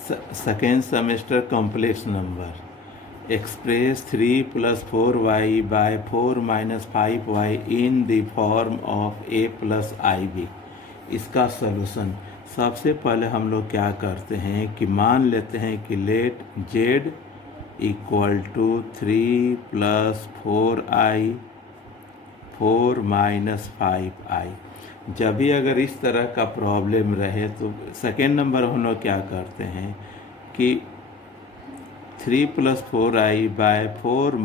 Second semester complex number express 3 + 4y by 4 - 5y in the form of a + ib। इसका solution सबसे पहले हम लोग क्या करते हैं कि मान लेते हैं कि लेट z = 3 + 4i 4 - 5i। जब भी अगर इस तरह का प्रॉब्लम रहे तो सेकेंड नंबर हम लोग क्या करते हैं कि 3 + 4i by 4 -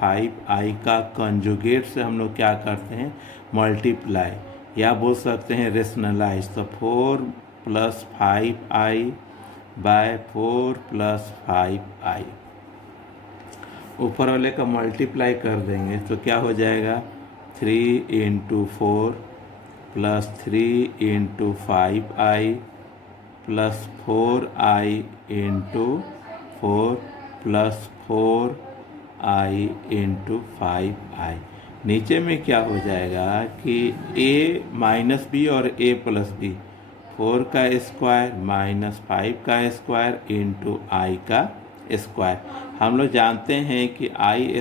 5i का कंजुगेट से हम लोग क्या करते हैं मल्टीप्लाई, या बोल सकते हैं रेशनलाइज। तो 4 + 5i by 4 + 5i ऊपर वाले का मल्टीप्लाई कर देंगे तो क्या हो जाएगा 3 × 4 + 3 × 5i + 4i × 4 + 4i × 5i। नीचे में क्या हो जाएगा कि a - b और a + b, 4 का स्क्वायर - 5 का स्क्वायर × i का स्क्वायर। हम लोग जानते हैं कि i²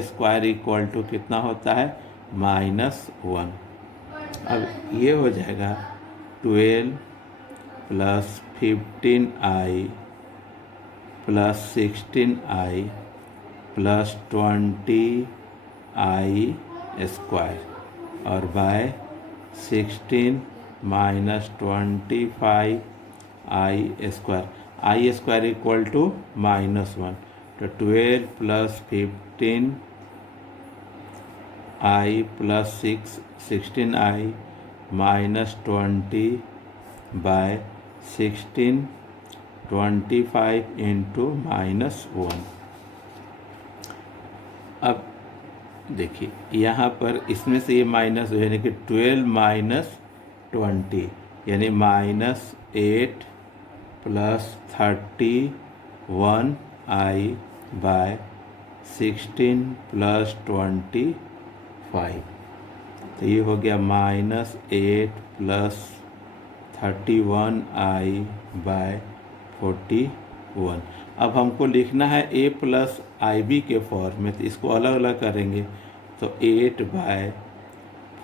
= कितना होता है -1। अब ये हो जाएगा 12 + 15i + 16i + 20i² और बाय 16 - 25i²। i² = -1, तो 12 + 15i + 16i -20 by 16 25 × -1। अब देखिए यहाँ पर इसमें से ये माइनस यानी कि 12 - 20 यानी -8 + 31i by 16 + 25। तो ये हो गया -8 + 31i by 41। अब हमको लिखना है a + ib के फॉर्म में, तो इसको अलग अलग करेंगे तो 8 by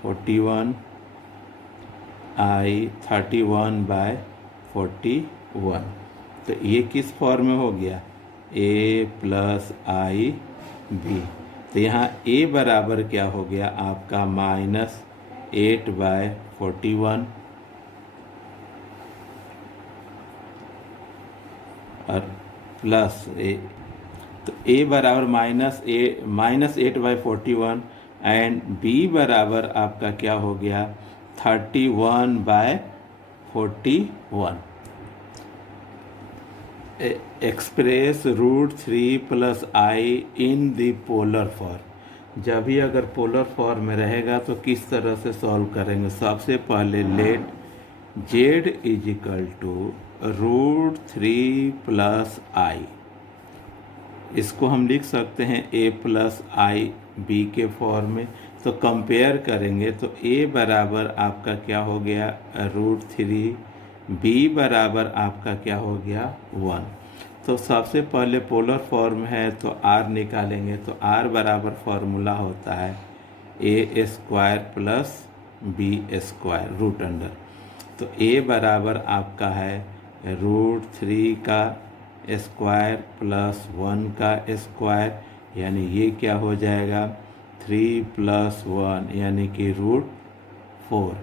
41i 31 by 41। तो ये किस फॉर्म में हो गया a + ib। तो यहाँ a बराबर क्या हो गया आपका -8 by 41 और प्लस a, तो a बराबर -8 by 41 एंड b बराबर आपका क्या हो गया 31 by 41। Express √3 + i in the polar form. जब भी अगर पोलर फॉर्म में रहेगा तो किस तरह से सॉल्व करेंगे। सबसे पहले लेट z = √3 + i, इसको हम लिख सकते हैं a + ib के फॉर्म में। तो कंपेयर करेंगे तो a बराबर आपका क्या हो गया √3, b बराबर आपका क्या हो गया 1। तो सबसे पहले पोलर फॉर्म है तो r निकालेंगे, तो r बराबर फार्मूला होता है a² + b² रूट अंडर। तो a बराबर आपका है √3 का स्क्वायर + 1 का स्क्वायर, यानी ये क्या हो जाएगा 3 + 1 यानी कि √4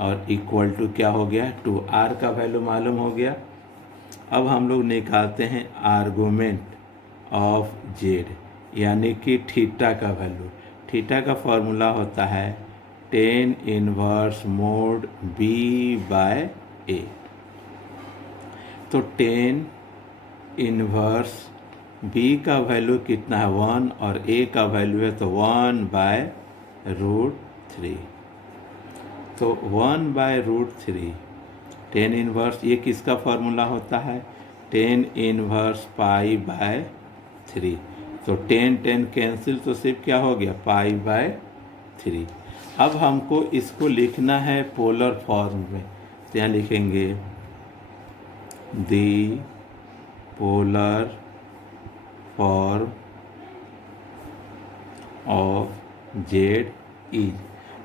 और इक्वल टू क्या हो गया 2। r का वैल्यू मालूम हो गया। अब हम लोग निकालते हैं आर्गूमेंट ऑफ z, यानी कि थीटा का वैल्यू। थीटा का फॉर्मूला होता है tan इनवर्स mod b/a। तो tan इनवर्स b का वैल्यू कितना है 1 और a का वैल्यू है तो 1/√3। तो 1/√3 tan इनवर्स, ये किसका फॉर्मूला होता है tan इनवर्स π/3। तो tan कैंसिल, तो सिर्फ क्या हो गया π/3। अब हमको इसको लिखना है पोलर फॉर्म में, तो यहाँ लिखेंगे the polar form of z is,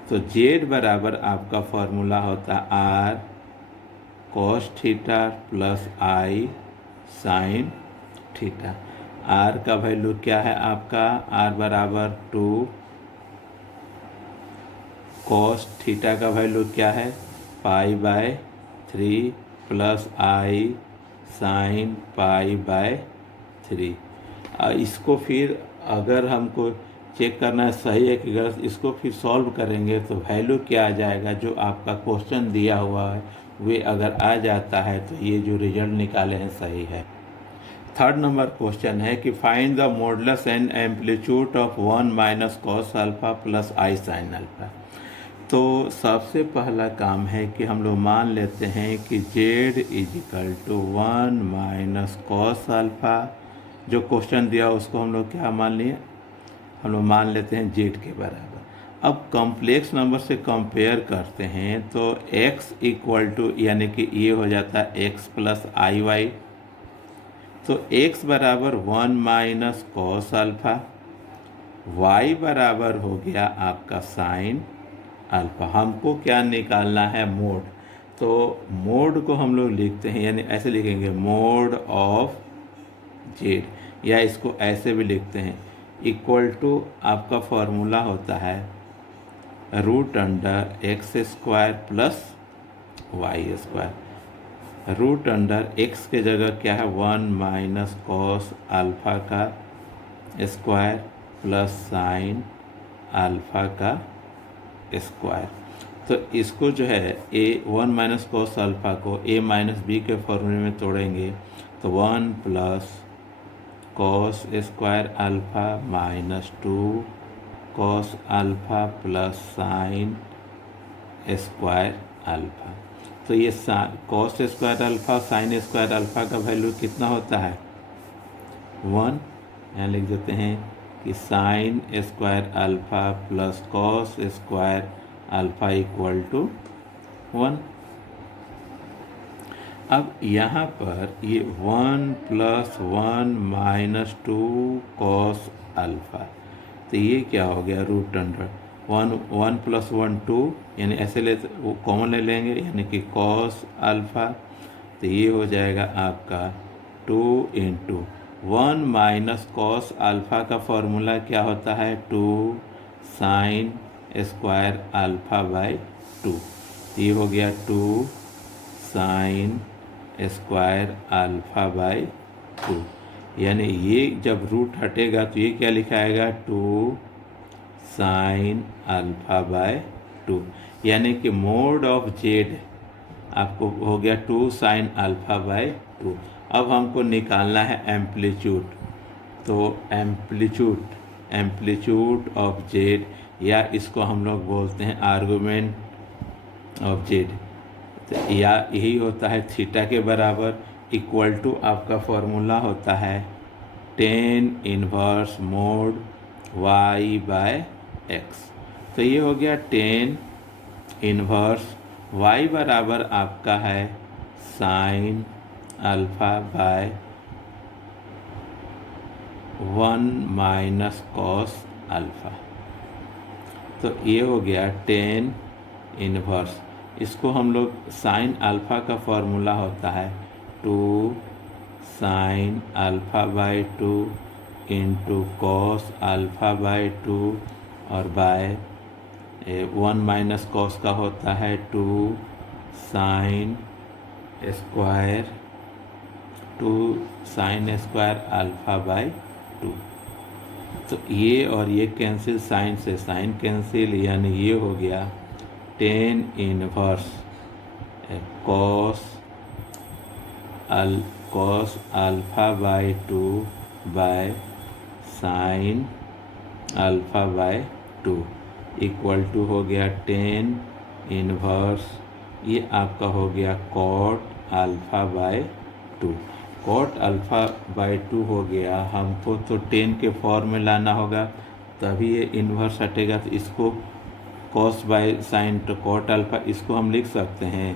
तो जेड बराबर आपका फॉर्मूला होता है r cos theta plus i sine theta. R का वैल्यू क्या है आपका, आर बराबर 2, कॉस थीटा का वैल्यू क्या है पाई/3 प्लस आई साइन पाई/3। इसको फिर अगर हमको चेक करना है सही है कि गलत, इसको फिर सॉल्व करेंगे तो वैल्यू क्या आ जाएगा, जो आपका क्वेश्चन दिया हुआ है वे अगर आ जाता है तो ये जो रिजल्ट निकाले हैं सही है। थर्ड नंबर क्वेश्चन है कि find the modulus and amplitude of 1 minus cos alpha plus i sine alpha. तो सबसे पहला काम है कि हम लोग मान लेते हैं कि z equal to 1 minus cos alpha, जो क्वेश्चन दिया उसको हम लोग क्या मान लिए, हम लोग मान लेते हैं z के बराबर। अब कॉम्प्लेक्स नंबर से कंपेयर करते हैं तो x इक्वल टू यानी कि ये हो जाता है x प्लस आई वाई, तो x बराबर 1 माइनस कॉस अल्फा, y बराबर हो गया आपका साइन अल्फा। हमको क्या निकालना है, मोड, तो मोड को हम लोग लिखते हैं यानी ऐसे लिखेंगे मोड ऑफ जेड, या इसको ऐसे भी लिखते हैं इक्वल टू आपका फॉर्मूला होता है root under x square plus y square. Root under x के जगह क्या है 1 माइनस कॉस अल्फा का स्क्वायर प्लस साइन अल्फा का स्क्वायर। तो इसको जो है ए 1 माइनस कॉस अल्फा को ए माइनस बी के फॉर्मूले में तोड़ेंगे तो 1 plus cos square alpha minus 2 cos alpha plus sine square alpha. तो ये cos square alpha sine square alpha का वैल्यू कितना होता है 1, यहाँ लिख देते हैं कि sine square alpha plus cos square alpha equal to 1। अब यहाँ पर ये 1 प्लस 1 माइनस 2 कॉस अल्फा, तो ये क्या हो गया रूट अंडर 1 प्लस 1 2, यानी ऐसे ले वो कॉमन ले लेंगे यानी कि कॉस अल्फा, तो ये हो जाएगा आपका 2 इंटू 1 माइनस कॉस अल्फा का फॉर्मूला क्या होता है 2 साइन स्क्वायर अल्फा बाई 2, ये हो गया 2 साइन स्क्वायर अल्फा बाई 2, यानी ये जब रूट हटेगा तो ये क्या लिखाएगा 2 साइन अल्फा बाय 2, यानी कि मोड ऑफ जेड आपको हो गया 2 साइन अल्फा बाय 2। अब हमको निकालना है एम्पलीट्यूड, तो एम्पलीट्यूड ऑफ जेड, या इसको हम लोग बोलते हैं आर्गुमेंट ऑफ जेड, तो या यही होता है थीटा के बराबर इक्वल टू आपका फॉर्मूला होता है tan inverse mod y by x। तो ये हो गया tan इनवर्स y बराबर आपका है sign alpha bye 1 minus cos alpha, तो ये हो गया tan इनवर्स। इसको हम लोग साइन अल्फा का फॉर्मूला होता है 2 sign alpha by 2 into cos alpha by 2 और बाय 1 माइनस कॉस का होता है 2 sine square 2 sine square alpha by 2। तो ये और ये कैंसिल, साइन से साइन कैंसिल, यानी ये हो गया tan inverse cos alpha by 2 by sine alpha by 2 equal to हो गया tan इनवर्स, ये आपका हो गया cot alpha by 2। Cot alpha by 2 हो गया, हमको तो tan के फॉर्म में लाना होगा तभी ये इन्वर्स हटेगा, तो इसको कॉस बाय साइन तो कॉट अल्फा, इसको हम लिख सकते हैं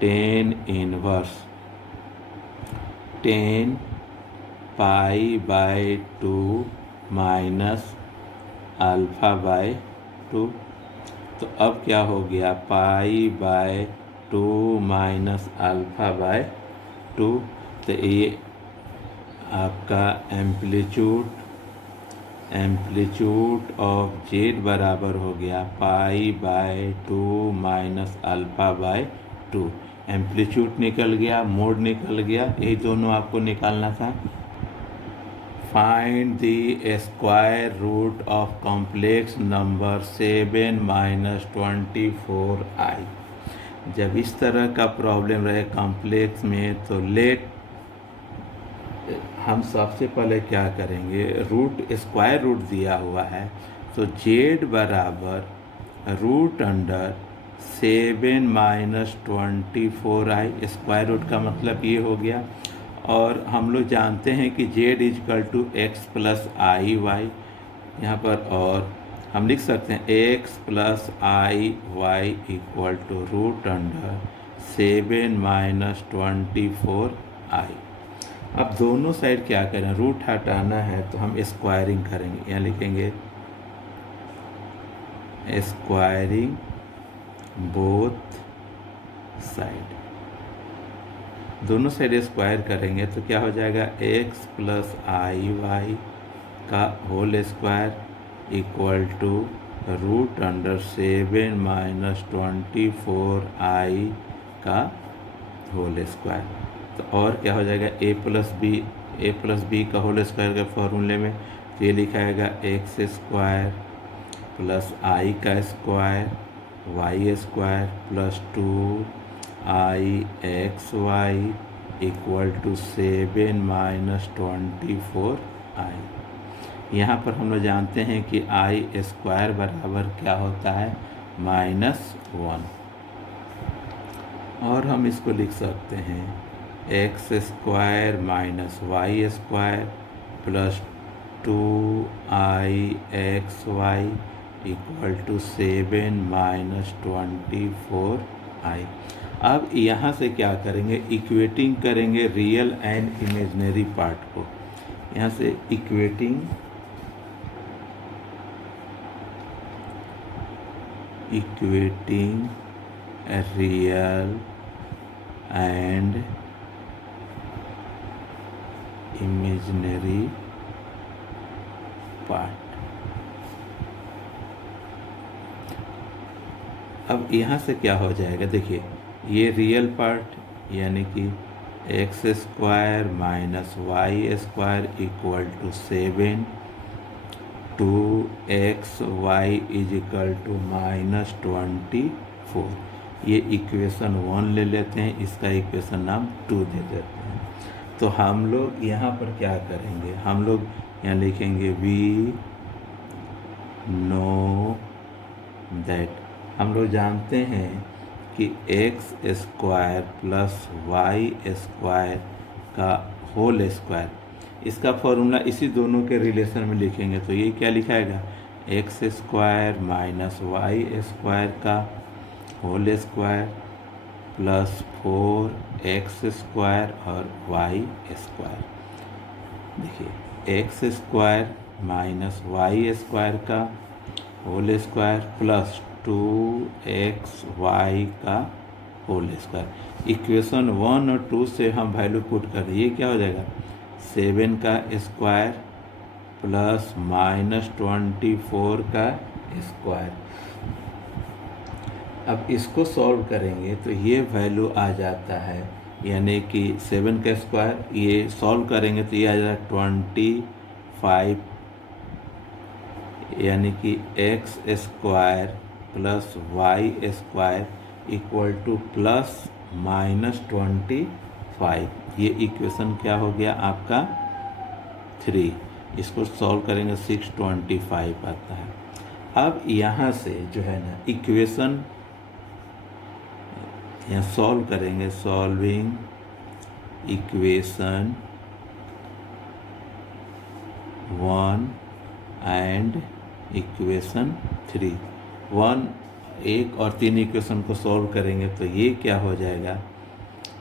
tan inverse 10 pi by 2 minus alpha bye 2। तो अब क्या हो गया, pi by 2 minus alpha bye 2। तो ये आपका एम्पलीट्यूड ऑफ जेड बराबर हो गया pi by 2 minus alpha bye 2। Amplitude निकल गया, मोड निकल गया, ये दोनों आपको निकालना था। Find the square root of complex number 7 minus 24i। जब इस तरह का प्रॉब्लम रहे कॉम्प्लेक्स में, तो हम सबसे पहले क्या करेंगे, स्क्वायर रूट दिया हुआ है, तो जेड बराबर root under 7 minus 24i। Square root का मतलब ये हो गया। और हम लोग जानते हैं कि z equal to x plus i y, यहाँ पर और हम लिख सकते हैं x plus i y equal to root under 7 minus 24i। अब दोनों साइड क्या करें, रूट हटाना है तो हम स्क्वायरिंग करेंगे। यहाँ लिखेंगे स्क्वायरिंग बोथ साइड, दोनों साइड स्क्वायर करेंगे तो क्या हो जाएगा, एक्स प्लस आई वाई का whole square equal to root under 7 minus 24i का होल स्क्वायर। तो और क्या हो जाएगा, ए प्लस बी का होल स्क्वायर के फॉर्मूले में तो ये लिखाएगा एक्स स्क्वायर प्लस आई का square y square plus 2i(xy) equal to 7 minus 24i। यहाँ पर हम लोग जानते हैं कि आई स्क्वायर बराबर क्या होता है, -1। और हम इसको लिख सकते हैं x square minus y square plus 2i(xy) equal to 7 minus 24i। अब यहाँ से क्या करेंगे, इक्वेटिंग करेंगे रियल एंड इमेजिनरी पार्ट को। यहाँ से equating real and imaginary part. अब यहाँ से क्या हो जाएगा, देखिए ये रियल पार्ट यानी कि x square minus y square equal to 7, 2xy is equal to -24। ये इक्वेशन 1 ले लेते हैं, इसका इक्वेशन नाम 2 दे देते हैं। तो हम लोग यहाँ पर क्या करेंगे, हम लोग यहाँ लिखेंगे वी नो दैट, हम लोग जानते हैं कि x square plus y square का होल स्क्वायर, इसका फॉर्मूला इसी दोनों के रिलेशन में लिखेंगे। तो ये क्या लिखाएगा, x square minus y square का whole square plus 4x square और वाई स्क्वायर। देखिए x square minus y square का होल स्क्वायर प्लस 2xy का होल स्क्वायर। इक्वेशन 1 और 2 से हम वैल्यू पुट कर, ये क्या हो जाएगा, 7 का स्क्वायर प्लस -24 का स्क्वायर। अब इसको सॉल्व करेंगे तो ये वैल्यू आ जाता है, यानी कि 7 का स्क्वायर, ये सॉल्व करेंगे तो ये आ जाएगा 25, यानी कि x square plus y square equal to plus -25। ये इक्वेशन क्या हो गया आपका 3। इसको सॉल्व करेंगे 625 आता है। अब यहाँ से जो है ना इक्वेशन यहाँ सॉल्व करेंगे, सॉल्विंग इक्वेशन 1 एंड इक्वेशन 3। 1 और 3 इक्वेशन को सॉल्व करेंगे तो ये क्या हो जाएगा,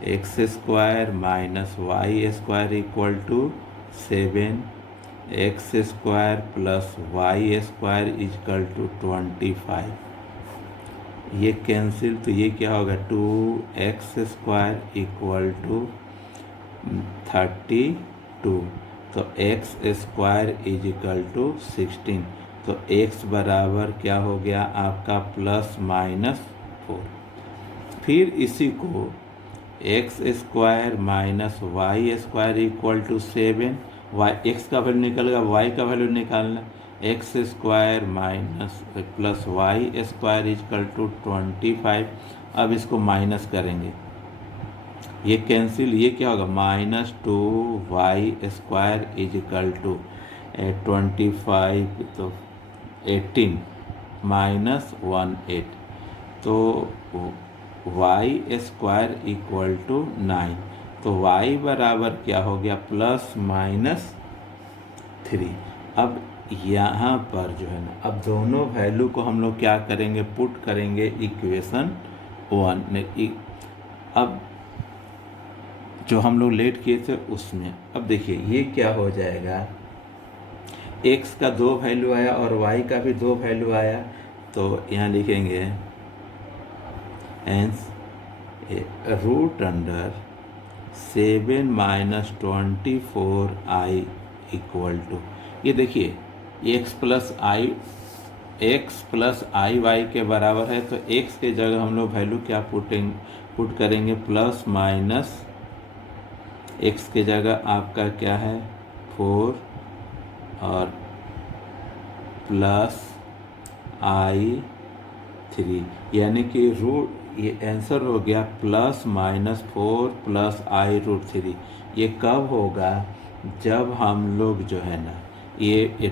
x square minus y square equal to 7, x square plus y square equal to 25। ये कैंसिल, तो ये क्या होगा 2x स्क्वायर इक्वल टू 32। तो x square is equal to 16। तो x बराबर क्या हो गया आपका +-4। फिर इसी को x square minus y square equal to 7, y x का वैल्यू निकल गया, वाई का वैल्यू निकालना, x square minus plus y square equal to 25। अब इसको माइनस करेंगे, ये कैंसिल, ये क्या होगा -2y स्क्वायर इक्वल टू 25, तो 18 -18, तो y स्क्वायर इक्वल टू 9। तो y बराबर क्या हो गया +-3। अब यहाँ पर जो है ना, अब दोनों वैल्यू को हम लोग क्या करेंगे, पुट करेंगे इक्वेशन 1। अब जो हम लोग लेट किए थे उसमें, अब देखिए ये क्या हो जाएगा, x का 2 वैल्यू आया और y का भी 2 वैल्यू आया। तो यहाँ लिखेंगे हेंस √7 - 24i इक्वल टू, ये देखिए x प्लस आई वाई के बराबर है। तो x के जगह हम लोग वैल्यू क्या पुट करेंगे, प्लस माइनस x के जगह आपका क्या है 4 और +i3, यानी कि ये आंसर हो गया +-4 +i√3। ये कब होगा, जब हम लोग जो है ना ये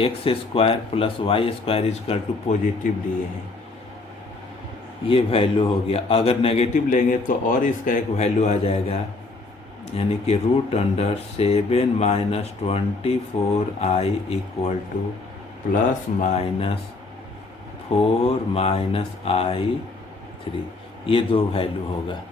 x square plus y square equal to positive लिए हैं, ये वैल्यू हो गया। अगर नेगेटिव लेंगे तो और इसका एक वैल्यू आ जाएगा, यानी कि √7 - 24i इक्वल टू +-4 -i3, ये 2 वैल्यू होगा।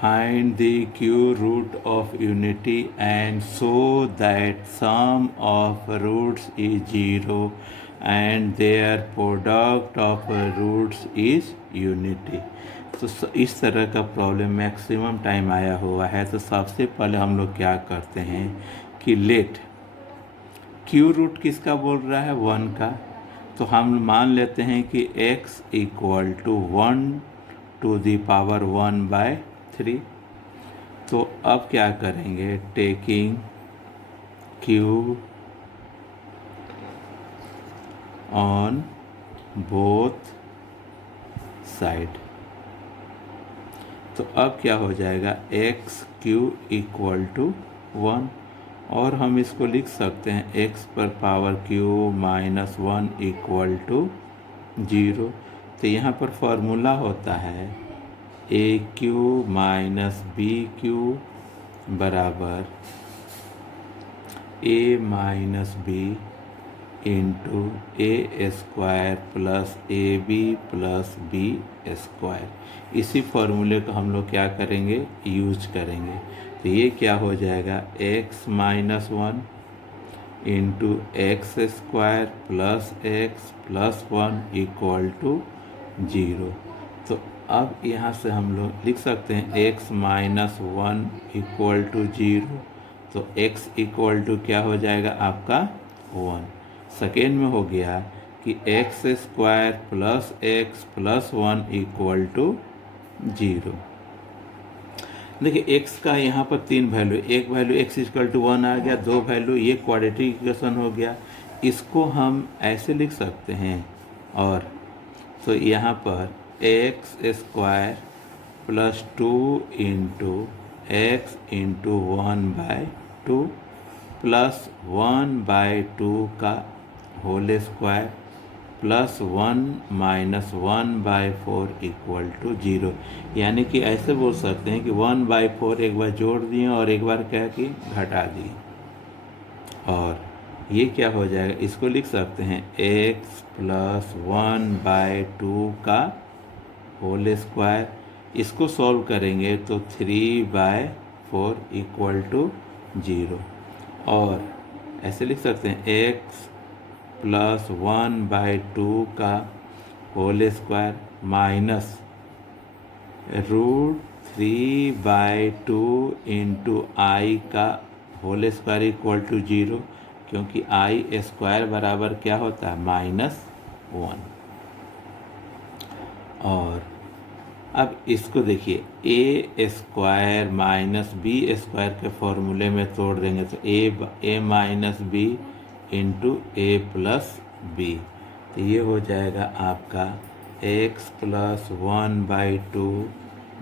Find the cube root of unity and show that sum of roots is 0 and their product of roots is unity। तो इस तरह का प्रॉब्लम मैक्सिमम टाइम आया हुआ है। तो सबसे पहले हम लोग क्या करते हैं कि लेट क्यू रूट किसका बोल रहा है, 1 का। तो हम मान लेते हैं कि x equal to 1 to the power 1/3। तो अब क्या करेंगे, taking cube on both side. तो अब क्या हो जाएगा, x³ इक्वल टू 1, और हम इसको लिख सकते हैं x⁻³ -1 इक्वल टू 0। तो यहाँ पर फॉर्मूला होता है a³ - b³ बराबर a - b into a² plus ab plus b²। इसी फॉर्मूले को हम लोग क्या करेंगे, यूज करेंगे। तो ये क्या हो जाएगा, x - 1 into x² plus x plus 1 equal to 0। तो अब यहाँ से हम लोग लिख सकते हैं x - 1 इक्वल टू 0। तो x इक्वल टू क्या हो जाएगा आपका 1। सेकेंड में हो गया कि x² plus x plus 1 equal to 0। देखिए x का यहाँ पर 3 वैल्यू, एक वैल्यू x इक्वल टू 1 आ गया, 2 वैल्यू, ये क्वाड्रेटिक इक्वेशन हो गया। इसको हम ऐसे लिख सकते हैं, और तो यहाँ पर x² plus 2 into x into 1/2 plus 1/2 का whole square plus 1 - 1/4 equal to 0। यानी कि ऐसे बोल सकते हैं कि 1/4 एक बार जोड़ दिए और एक बार क्या कि घटा दिए, और ये क्या हो जाएगा, इसको लिख सकते हैं x प्लस 1/2 का होल स्क्वायर। इसको सॉल्व करेंगे तो 3/4 इक्वल टू 0। और ऐसे लिख सकते हैं x प्लस 1/2 का होल स्क्वायर माइनस √3/2 इंटू आई का होल स्क्वायर इक्वल टू 0, क्योंकि आई स्क्वायर बराबर क्या होता है, -1। और अब इसको देखिए, ए स्क्वायर माइनस बी स्क्वायर के फॉर्मूले में तोड़ देंगे तो ए माइनस बी इंटू ए प्लस बी, तो ये हो जाएगा आपका x plus 1/2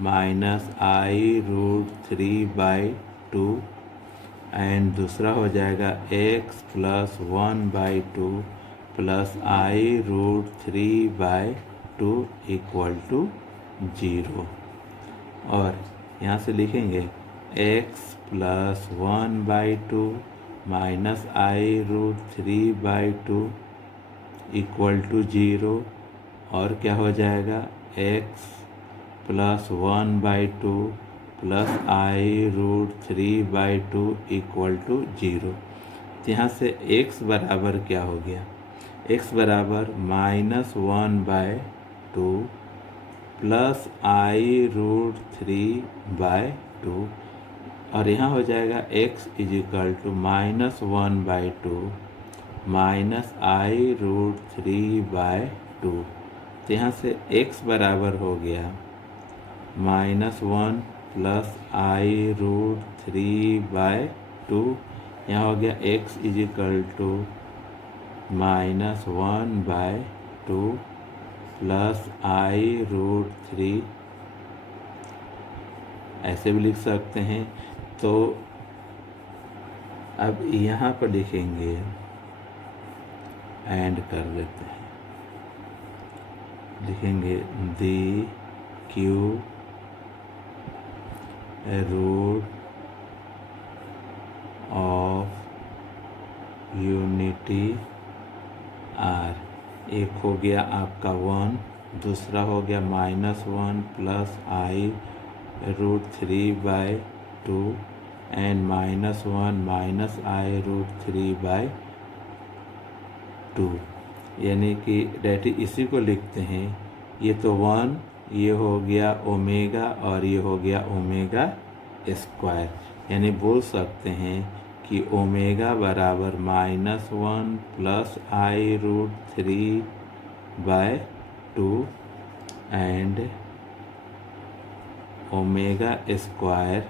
minus i√3/2, and दूसरा हो जाएगा x plus 1/2 plus i√3/2 equal to 0। और यहाँ से लिखेंगे x plus 1/2 minus i√3/2 equal to 0। और क्या हो जाएगा, x plus 1/2 plus i√3/2 equal to 0। तो यहाँ से x बराबर क्या हो गया, x बराबर -1/2 प्लस i√3/2, और यहाँ हो जाएगा x is equal to -1/2 minus i√3/2। तो यहाँ से x बराबर हो गया -1 प्लस i√3/2, यहाँ हो गया x is equal to -1/2 plus i√3, ऐसे भी लिख सकते हैं। तो अब यहाँ पर लिखेंगे, एंड कर देते हैं, लिखेंगे the cube root of unity are. एक हो गया आपका 1, दूसरा हो गया -1 plus i√3/2 and -1 minus i√3/2, यानी कि डेटी इसी को लिखते हैं। ये तो 1, ये हो गया ओमेगा और ये हो गया ओमेगा स्क्वायर, यानी बोल सकते हैं कि ओमेगा बराबर -1 plus i√3/2 and omega square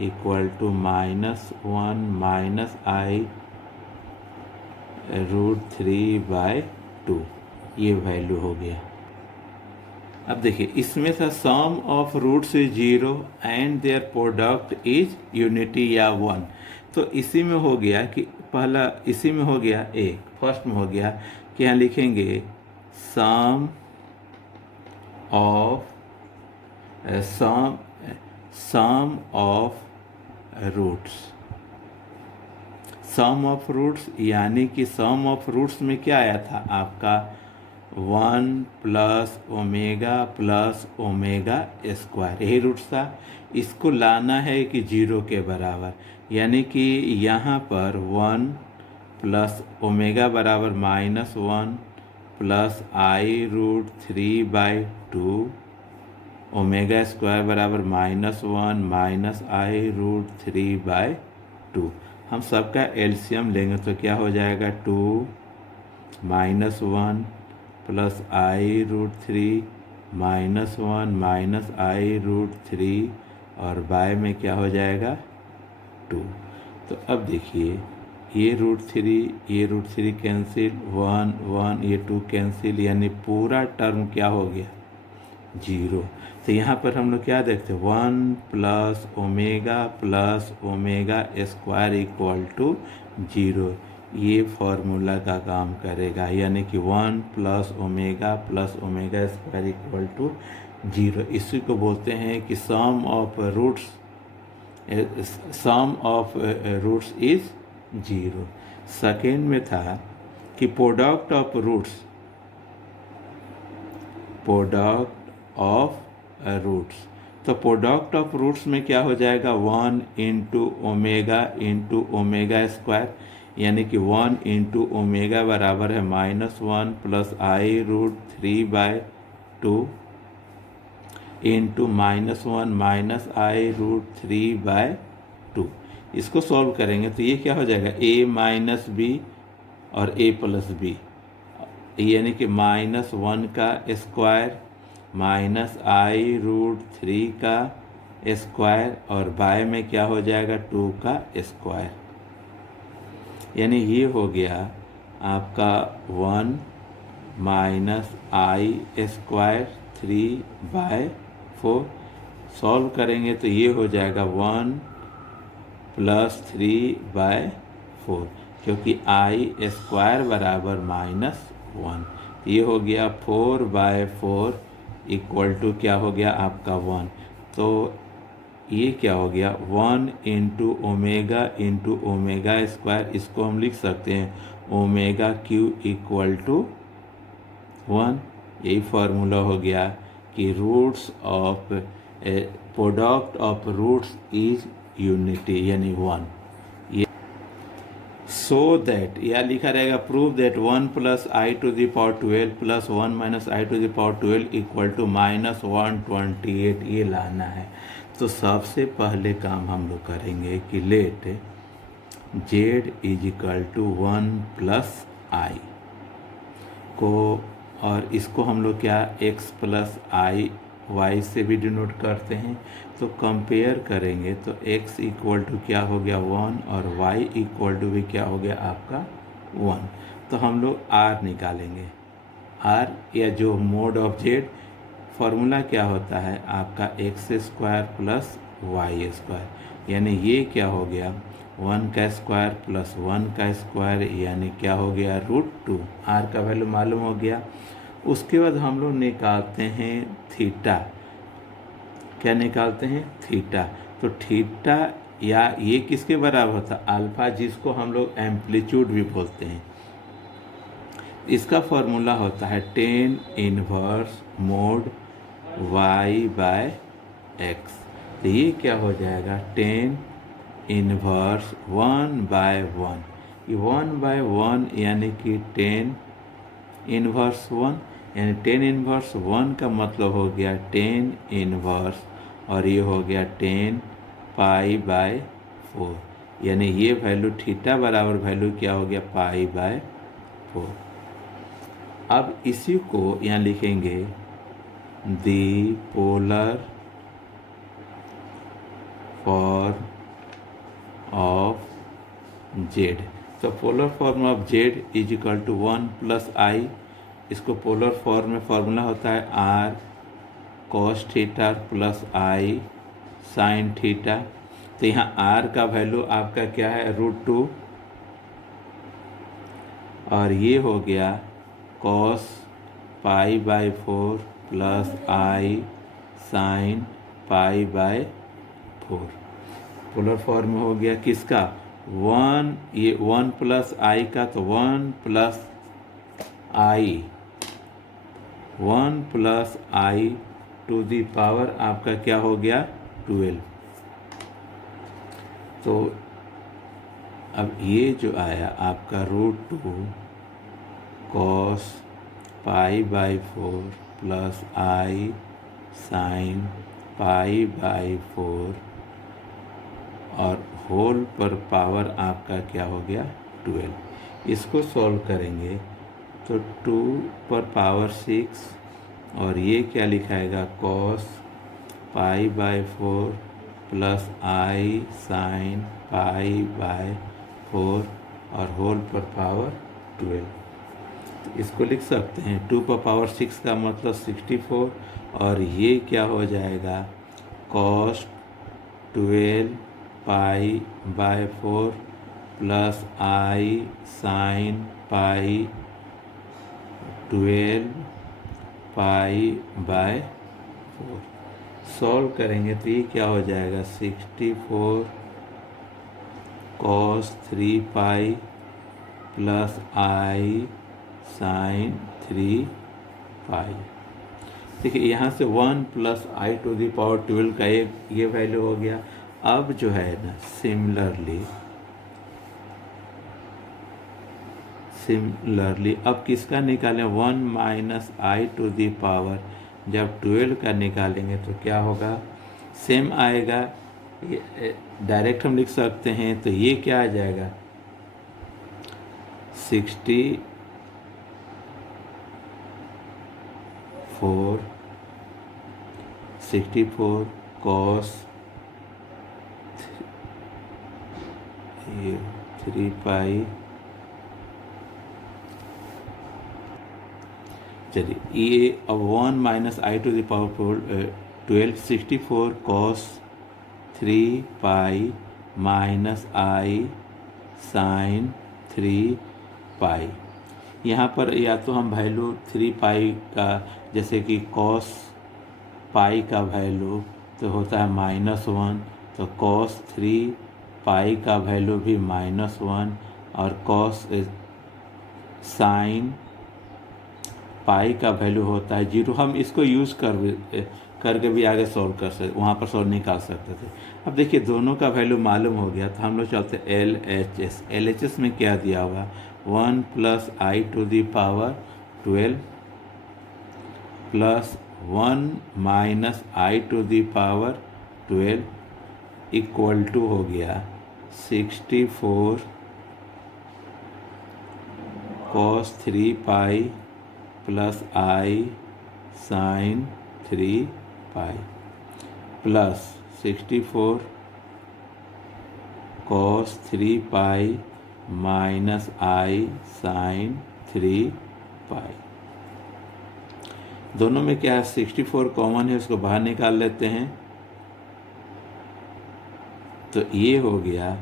equal to -1 minus i√3/2, ये वैल्यू हो गया। अब देखिए, इसमें था sum of roots is 0 and their product is unity या 1। तो इसी में हो गया कि पहला इसी में हो गया, एक फर्स्ट में हो गया कि यहाँ लिखेंगे sum of roots. Sum of roots यानी कि सम ऑफ रूट्स में क्या आया था आपका 1 प्लस ओमेगा स्क्वायर, यही रूट्स था। इसको लाना है कि 0 के बराबर, यानी कि यहाँ पर 1 प्लस ओमेगा बराबर -1 प्लस i√3/2 ओमेगा स्क्वायर बराबर -1 माइनस i√3/2। हम सबका एलसीएम लेंगे तो क्या हो जाएगा, 2 -1 प्लस i√3 -1 माइनस i√3 और बाय में क्या हो जाएगा 2। तो अब देखिए, ये √3 कैंसिल, 1 1 ये 2 कैंसिल, यानी पूरा टर्म क्या हो गया 0। तो यहाँ पर हम लोग क्या देखते हैं, 1 plus omega square equal to 0, ये फॉर्मूला का काम करेगा, यानी कि 1 plus omega square equal to 0। इसी को बोलते हैं कि sum of roots is 0। Second में था कि प्रोडक्ट ऑफ रूट्स, तो प्रोडक्ट ऑफ रूट्स में क्या हो जाएगा 1 इंटू ओमेगा स्क्वायर, यानी कि 1 इंटू ओमेगा बराबर है -1 प्लस I√3/2 इंटू -1 -I√3/2। इसको सॉल्व करेंगे तो ये क्या हो जाएगा a माइनस बी और a प्लस बी, यानी कि -1 का स्क्वायर -I√3 का स्क्वायर और बाय में क्या हो जाएगा 2 का स्क्वायर, यानी ये हो गया आपका 1 -I² 3/4। सॉल्व करेंगे तो ये हो जाएगा 1 + 3/4, क्योंकि I² बराबर -1। ये हो गया 4/4 इक्वल टू क्या हो गया आपका 1। तो ये क्या हो गया 1 इंटू ओमेगा स्क्वायर, इसको हम लिख सकते हैं ω3 इक्वल टू 1। यही फार्मूला हो गया कि roots of product of roots is unity, यानी 1। ये सो दैट या लिखा रहेगा prove that 1 + I⁴ plus 1 - I⁴ equal to -128, ये लाना है। तो सबसे पहले काम हम लोग करेंगे कि लेट Z = 1 + I को, और इसको हम लोग क्या x + I से भी डिनोट करते हैं। तो कंपेयर करेंगे तो x इक्वल टू क्या हो गया 1 और y इक्वल टू भी क्या हो गया आपका 1। तो हम लोग r निकालेंगे, r या जो मोड ऑफ z, फार्मूला क्या होता है आपका x² + y², यानी ये क्या हो गया 1 का स्क्वायर प्लस 1 का स्क्वायर, यानी क्या हो गया √2। r का वैल्यू मालूम हो गया। उसके बाद हम लोग निकालते हैं थीटा। क्या निकालते हैं थीटा। तो थीटा या ये किसके बराबर होता है अल्फा, जिसको हम लोग एम्पलीट्यूड भी बोलते हैं। इसका फॉर्मूला होता है tan इनवर्स मोड y/x। तो ये क्या हो जाएगा tan इनवर्स 1/1, ये 1/1 यानी कि tan इनवर्स 1, यानी tan इनवर्स 1 का मतलब हो गया tan इनवर्स, और ये हो गया tan π/4, यानी ये वैल्यू थीटा बराबर वैल्यू क्या हो गया π/4। अब इसी को यहाँ लिखेंगे the polar form of z। तो polar form of z = 1 + I। इसको पोलर फॉर्म में फार्मूला होता है r cos θ + I sin θ। तो यहाँ r का वैल्यू आपका क्या है √2, और ये हो गया cos π/4 + I sin π/4। Polar form हो गया किसका 1, ये 1 + I का, तो 1 + I टू दी पावर आपका क्या हो गया 12। तो अब ये जो आया आपका √2 cos π/4 + I sin π/4 और होल पर पावर आपका क्या हो गया 12। इसको सॉल्व करेंगे तो 2⁴ और ये क्या लिखाएगा cos π/4 + I sin π/4 और होल पर पावर 12। तो इसको लिख सकते हैं 2⁴ का मतलब 64, और ये क्या हो जाएगा cos 12 π/4 + I sin π12 π/4। सॉल्व करेंगे तो ये क्या हो जाएगा 64 cos 3π plus i sine 3 pi. देखिए यहाँ से 1 plus i to the power 12 का ये वैल्यू हो गया। अब जो है ना सिमिलरली अब किसका निकालें, 1 minus i to the power जब 12 का निकालेंगे तो क्या होगा, सेम आएगा। डायरेक्ट हम लिख सकते हैं, तो ये क्या आ जाएगा 64 कॉस 3 पाई। चलिए ये अब 1 minus i to the power 12 64 cos 3 pi minus i sine 3 pi. यहाँ पर या तो हम वैल्यू 3 पाई का, जैसे कि कॉस पाई का वैल्यू तो होता है -1, तो कॉस 3 पाई का वैल्यू भी -1 और कॉस साइन पाई का वैल्यू होता है 0। हम इसको यूज़ करके भी आगे सॉल्व कर सकते, वहाँ पर सॉल्व निकाल सकते थे। अब देखिए दोनों का वैल्यू मालूम हो गया, तो हम लोग चलते LHS। LHS में क्या दिया हुआ, 1 plus i to the power 12 plus 1 minus i to the power 12 equal to हो गया 64 cos 3 pi plus i sine 3 pi plus 64 cos 3 pi minus i sine 3 pi. दोनों में क्या है, 64 कॉमन है, उसको बाहर निकाल लेते हैं, तो ये हो गया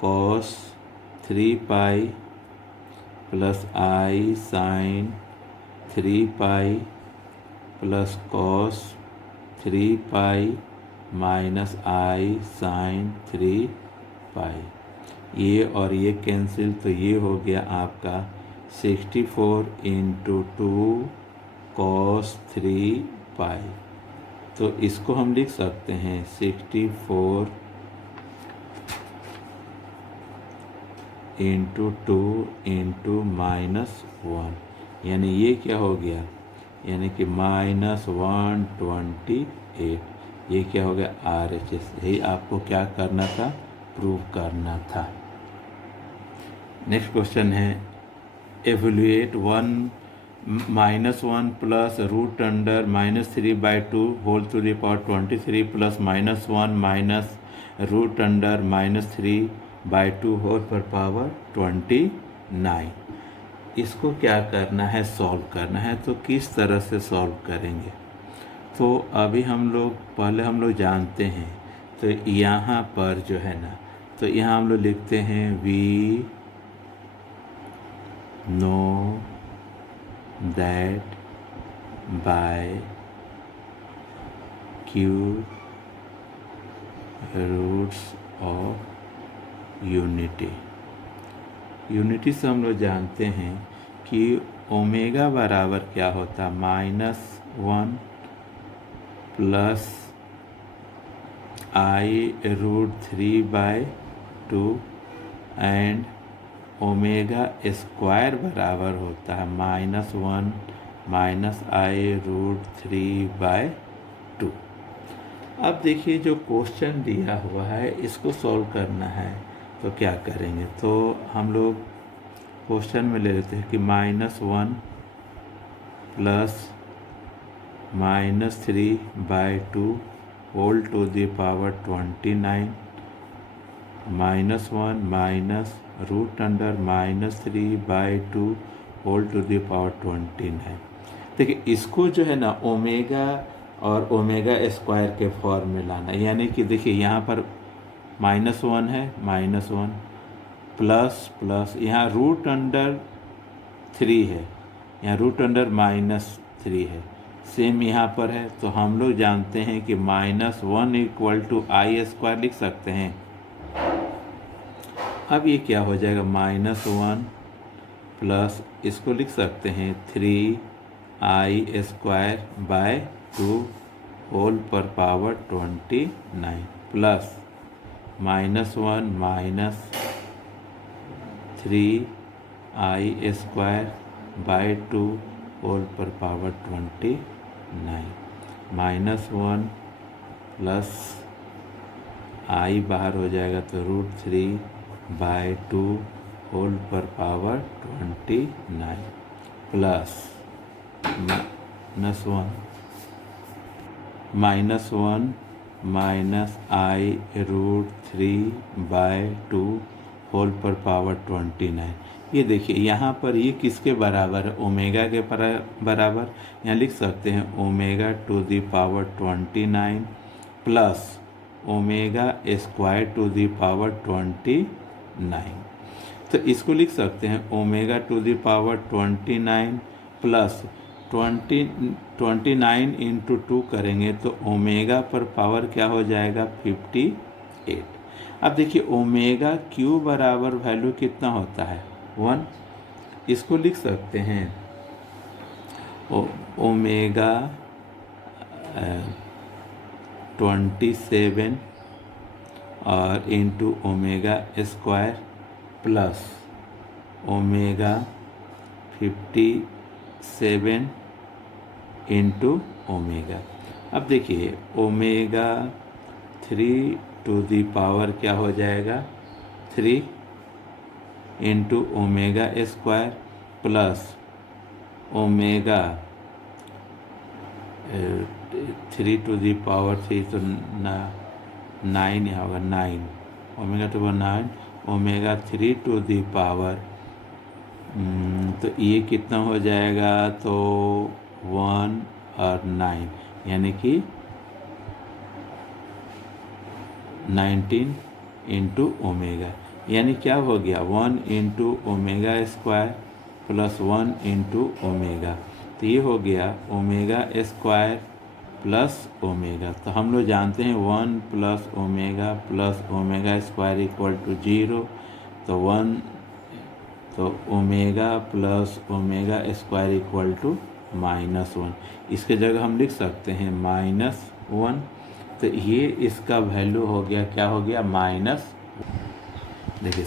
cos 3 pi plus i sine 3 pi plus cos 3 pi minus i sine 3 pi. ये और ये कैंसिल, तो ये हो गया आपका 64 इंटू 2 कॉस 3 पाई। तो इसको हम लिख सकते हैं 64 इंटू 2 इंटू -1, यानी ये क्या हो गया, यानी कि -128। ये क्या हो गया RHS। यही आपको क्या करना था, प्रूव करना था। नेक्स्ट क्वेश्चन है evaluate 1 plus root under -3/2 whole to the power 23 plus -1 minus root under -3/2 whole पर पावर 29। इसको क्या करना है, सॉल्व करना है। तो किस तरह से सॉल्व करेंगे, तो अभी पहले हम लोग जानते हैं, तो यहाँ पर जो है ना, तो यहाँ हम लोग लिखते हैं we know that by cube roots of unity से हम लोग जानते हैं कि ओमेगा बराबर क्या होता है, -1 plus I√3/2 and omega square बराबर होता है -1 माइनस I√3/2। अब देखिए जो क्वेश्चन दिया हुआ है इसको सॉल्व करना है, तो क्या करेंगे, तो हम लोग क्वेश्चन में ले लेते हैं कि -1 plus -3/2 whole to the power 29 -1 minus root under -3/2 whole to the power 29। देखिए इसको जो है ना ओमेगा और ओमेगा स्क्वायर के फॉर्म में लाना, यानी कि देखिए यहाँ पर -1 है, -1 प्लस यहाँ रूट अंडर 3 है, यहाँ रूट अंडर -3 है, सेम यहाँ पर है। तो हम लोग जानते हैं कि -1 इक्वल टू I² लिख सकते हैं। अब ये क्या हो जाएगा, -1 प्लस इसको लिख सकते हैं 3i² होल पर power 29 plus -1 minus 3i² whole पर पावर 29 -1 प्लस i बाहर हो जाएगा तो √3/2 होल पर power 29 plus -1 minus i√3/2 whole पर पावर 29। ये देखिए यहाँ पर ये किसके बराबर है, ओमेगा के बराबर। यहाँ लिख सकते हैं omega to the power 29 plus omega square to the power 29। तो इसको लिख सकते हैं omega to the power 29 plus 29 into 2 करेंगे तो ओमेगा पर पावर क्या हो जाएगा 58। अब देखिए ओमेगा क्यू बराबर वैल्यू कितना होता है 1। इसको लिख सकते हैं ओमेगा 27 और into omega square plus omega 57 into omega. अब देखिए ओमेगा 3 टू दी पावर क्या हो जाएगा 3 into omega square plus omega 3 to the power 3 तो 9 यहाँ होगा 9 omega to 9 omega 3 to the power तो ये कितना हो जाएगा तो 1 और 9 यानी कि 19 इंटू ओमेगा, यानी क्या हो गया 1 into omega square plus 1 into omega. तो ये हो गया ओमेगा स्क्वायर प्लस ओमेगा। तो हम लोग जानते हैं 1 plus omega square equal to 0। तो 1 तो omega plus omega square equal to -1। इसके जगह हम लिख सकते हैं -1। तो ये इसका वैल्यू हो गया क्या हो गया -। देखिए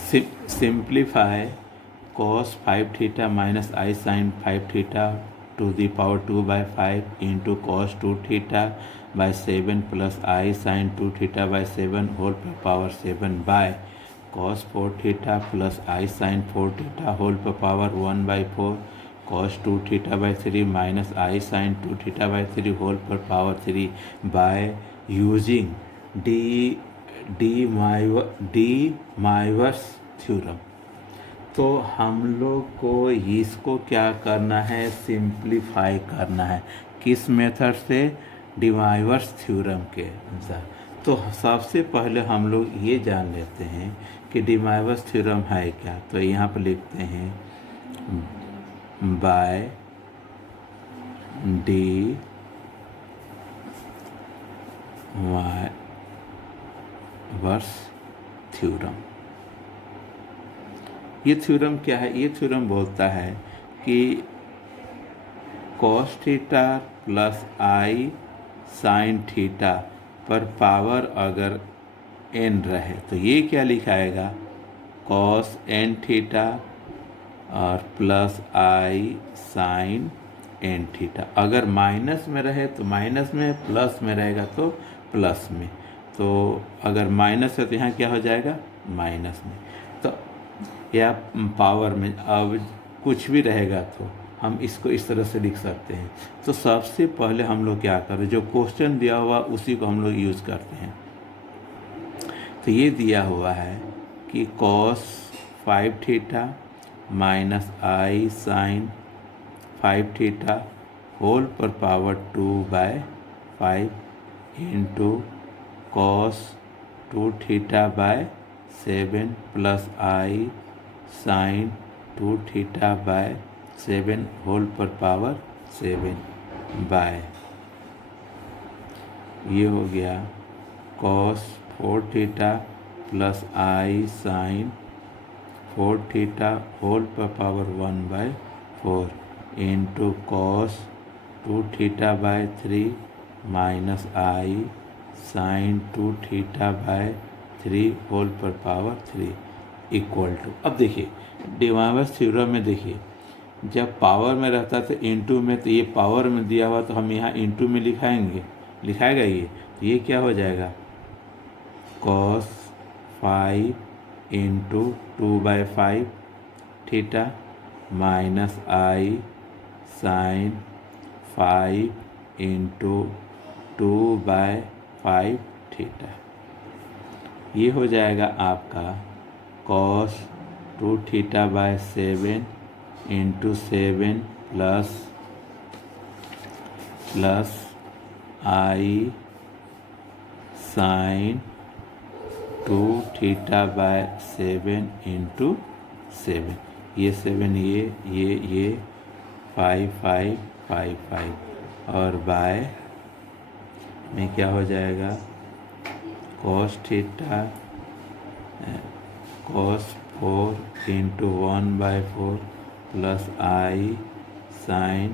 simplify cos 5 theta minus i sin 5 theta to the power 2/5 into cos 2 theta by 7 plus i sin 2 theta by 7 whole पर power 7 by cos 4 theta plus i sin 4 theta whole पर power 1/4 cos 2 theta by 3 minus i sin 2 theta by 3 whole पर power 3 by using de Moivre's theorem. तो हम लोग को इसको क्या करना है सिंप्लीफाई करना है किस मेथड से डी माइवर्स थ्योरम के अनुसार। तो सबसे पहले हम लोग ये जान लेते हैं कि डी माइवर्स थ्योरम है क्या। तो यहाँ पर लिखते हैं बाय डी माइवर्स थ्योरम। ये थ्योरम क्या है, ये थ्योरम बोलता है कि cos theta plus i sin theta पर पावर अगर n रहे तो ये क्या लिखाएगा cos n थीटा और plus i sin n theta. अगर माइनस में रहे तो माइनस में, प्लस में रहेगा तो प्लस में। तो अगर माइनस है तो यहाँ क्या हो जाएगा माइनस में। तो या पावर में अब कुछ भी रहेगा तो हम इसको इस तरह से लिख सकते हैं। तो सबसे पहले हम लोग क्या करें, जो क्वेश्चन दिया हुआ उसी को हम लोग यूज़ करते हैं। तो ये दिया हुआ है कि cos 5 theta minus i sin 5 theta whole पर power 2/5 into cos 2 theta by 7 plus i sin 2 theta by 7 whole पर पावर 7 बाय ये हो गया cos 4 theta plus i sin 4 theta whole पर power 1/4 into cos 2 theta by 3 minus i sine 2 theta by 3 whole पर power 3 equal to. अब देखिए De Morgan's theorem में देखिए जब पावर में रहता था इंटू में, तो ये पावर में दिया हुआ तो हम यहाँ इंटू में लिखाएगा ये, तो ये क्या हो जाएगा cos 5 into 2/5 theta minus i sine 5 into 2/5 theta. ये हो जाएगा आपका cos 2 theta by 7 into 7 plus i sine 2 theta by 7 into 7, ये 7 ये 5 5 5 5 और बाय में क्या हो जाएगा cos theta cos 4 into 1/4 plus i sine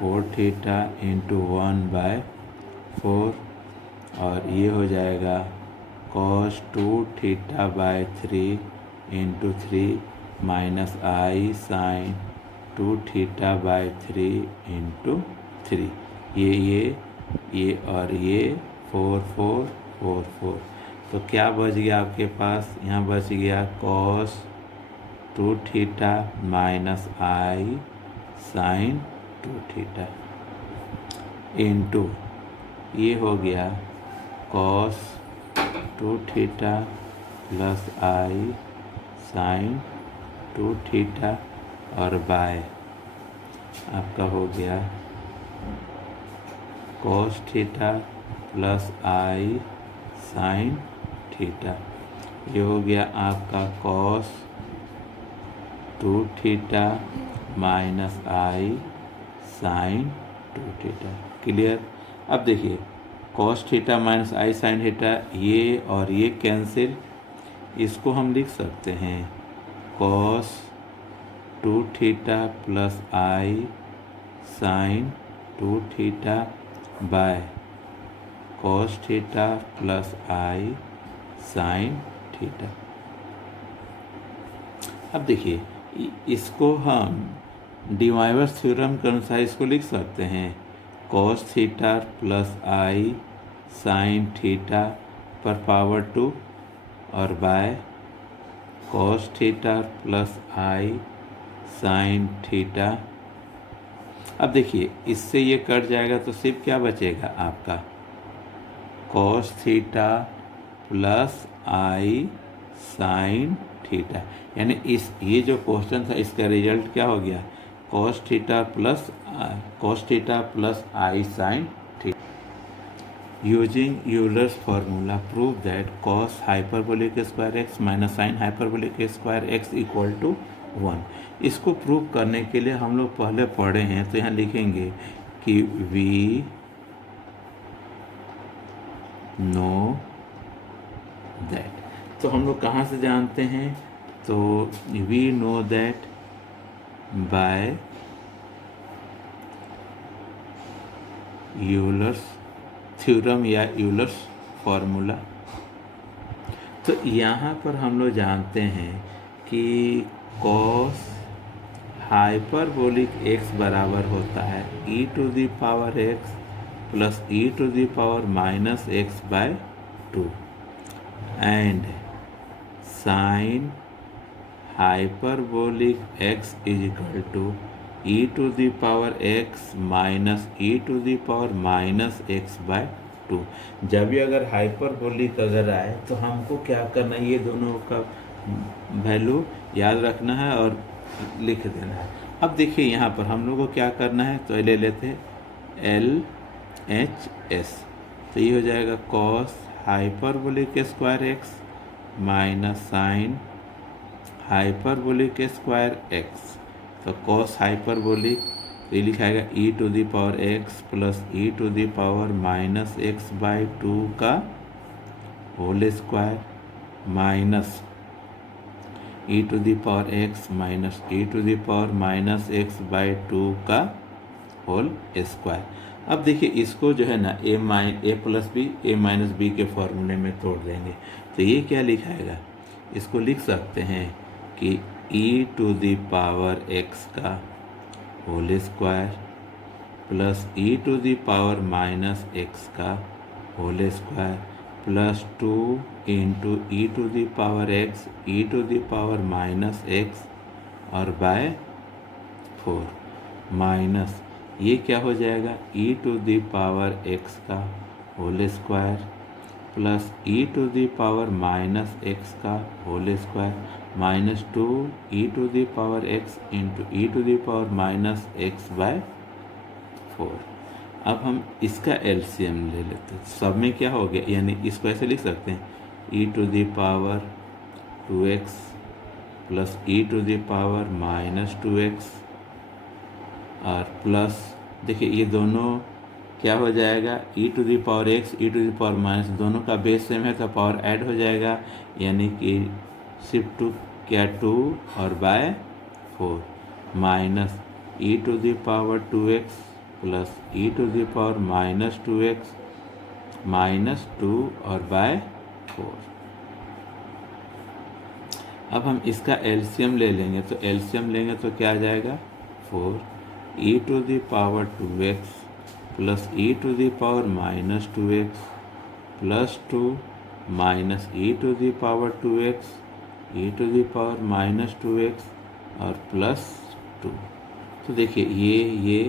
4 theta into 1/4 और ये हो जाएगा cos 2 theta by 3 into 3 minus i sine 2 theta by 3 into 3, ये और ये 4 4 4 4, तो क्या बच गया आपके पास, यहाँ बच गया cos 2 theta minus i sine 2 theta into ये हो गया cos 2 theta plus i sine 2 theta और बाय आपका हो गया cos theta plus i sine theta. ये हो गया आपका cos 2 theta minus i sine 2 theta. Clear. अब देखिए cos theta minus i sine theta, ये और ये कैंसिल, इसको हम लिख सकते हैं cos 2 theta plus i sine 2 theta by cos theta plus i sine theta. अब देखिए इसको हम डिमॉर्गन्स थ्योरम के अनुसार इसको लिख सकते हैं cos theta plus i sine theta पर पावर 2 और bye cos theta plus i sine theta. अब देखिए इससे ये कट जाएगा तो सिर्फ क्या बचेगा आपका cos theta plus i sine theta, यानी ये जो क्वेश्चन था इसका रिजल्ट क्या हो गया cos theta plus i sine theta. Using Euler's formula prove that cos hyperbolic square x minus sine hyperbolic square x equal to 1। इसको प्रूव करने के लिए हम लोग पहले पढ़े हैं, तो यहाँ लिखेंगे कि वी नो दैट, तो हम लोग कहाँ से जानते हैं, तो we know that by Euler's theorem या यूलर्स फार्मूला। तो यहाँ पर हम लोग जानते हैं कि cos हाइपरबोलिक x बराबर होता है e to the power x plus e to the power minus x/2 and sine hyperbolic x is equal to e to the power x minus e to the power minus x/2। जब भी अगर hyperbolic अगर आए तो हमको क्या करना है, ये दोनों का वैल्यू याद रखना है और लिख देना है। अब देखिए यहाँ पर हम लोग को क्या करना है, तो ले लेते हैं LHS, तो ये हो जाएगा cos hyperbolic square x minus sine hyperbolic square x. तो cos हाइपरबोलिक तो ये लिखाएगा e to the power x plus e to the power minus x/2 का whole square minus e to the power x minus e to the power minus x by 2 का whole square. अब देखिए इसको जो है ना ए प्लस बी ए minus B के फॉर्मूले में तोड़ देंगे तो ये क्या लिखाएगा, इसको लिख सकते हैं कि e to the power x का whole square plus e to the power minus x का whole square plus 2 into e to the power x e to the power minus x और बाय 4 माइनस ये क्या हो जाएगा e to the power x का whole square plus e to the power minus x का whole square minus 2 e to the power x into e to the power minus x by 4। अब हम इसका LCM ले लेते हैं, सब में क्या हो गया, यानी इसको ऐसे लिख सकते हैं e to the power 2x plus e to the power minus 2x और प्लस देखिए ये दोनों क्या हो जाएगा e to the power x e to the power minus, दोनों का बेस सेम है तो पावर ऐड हो जाएगा, यानी कि सिर्फ 2 क्या 2 और by 4 minus e to the power 2x plus e to the power minus 2x minus 2 और बाय 4। अब हम इसका एलसीएम ले लेंगे तो एलसीएम लेंगे तो क्या आ जाएगा 4 e to the power 2x plus e to the power minus 2x plus 2 minus e to the power 2x e to the power minus 2x और प्लस 2। तो देखिए ये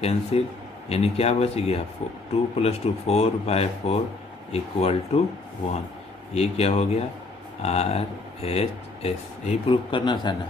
कैंसिल, यानी क्या बच गया 2 प्लस 2 4 बाय 4 इक्वल टू 1। ये क्या हो गया RHS, यही प्रूफ करना था ना।